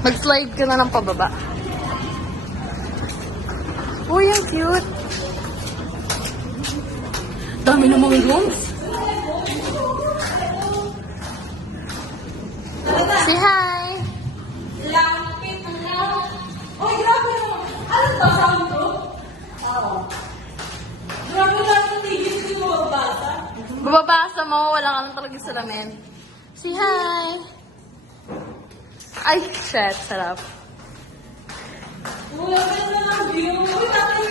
Mag-slide ka na ng pababa. Uy, ang cute. Dami namang rooms. Say hi. Lapit na. Uy, grabe naman. Ano ba sound to? Oo. Grabe lang ito tigil ko yung mga bata. Bababasa mo, wala ka lang talaga salamin. Say hi. Ay, shit, sarap. Uy, ang ganda ng view. Uy, tatay